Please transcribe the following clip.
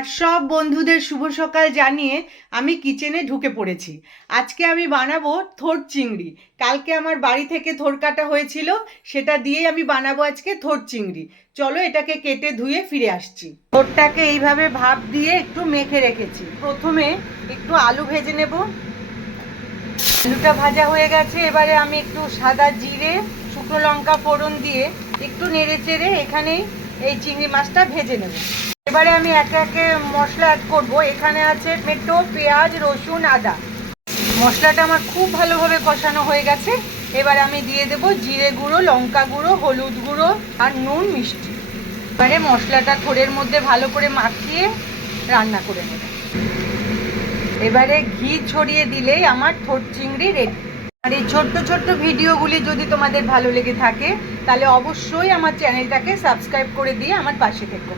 আর সব বন্ধুদের শুভ সকাল জানিয়ে আমি কিচেনে ঢুকে পড়েছি। আজকে আমি বানাবো থোড় চিংড়ি। কালকে আমার বাড়ি থেকে থোড় কাটা হয়েছিল, সেটা দিয়ে আমি বানাবো আজকে থোড় চিংড়ি। চলো এটাকে কেটে ধুয়ে ফিরে আসছি। থোড়টাকে এইভাবে ভাপ দিয়ে একটু মেখে রেখেছি। প্রথমে একটু আলু ভেজে নেব। আলুটা ভাজা হয়ে গেছে, এবারে আমি একটু সাদা জিরে শুকনো লঙ্কা ফোড়ন দিয়ে একটু নেড়ে চেড়ে এখানেই এই চিংড়ি মাছটা ভেজে নেব। এবারে আমি একে একে মশলা অ্যাড করবো। এখানে আছে টমেটো, পেঁয়াজ, রসুন, আদা। মশলাটা আমার খুব ভালোভাবে কষানো হয়ে গেছে। এবারে আমি দিয়ে দেবো জিরে গুঁড়ো, লঙ্কা গুঁড়ো, হলুদ গুঁড়ো আর নুন, মিষ্টি। এবারে মশলাটা থোড়ের মধ্যে ভালো করে মাখিয়ে রান্না করে নেব। এবারে ঘি ছড়িয়ে দিলেই আমার থোড় চিংড়ি রেডি। আর এই ছোট্ট ছোট্ট ভিডিওগুলি যদি তোমাদের ভালো লেগে থাকে তাহলে অবশ্যই আমার চ্যানেলটাকে সাবস্ক্রাইব করে দিয়ে আমার পাশে থেকো।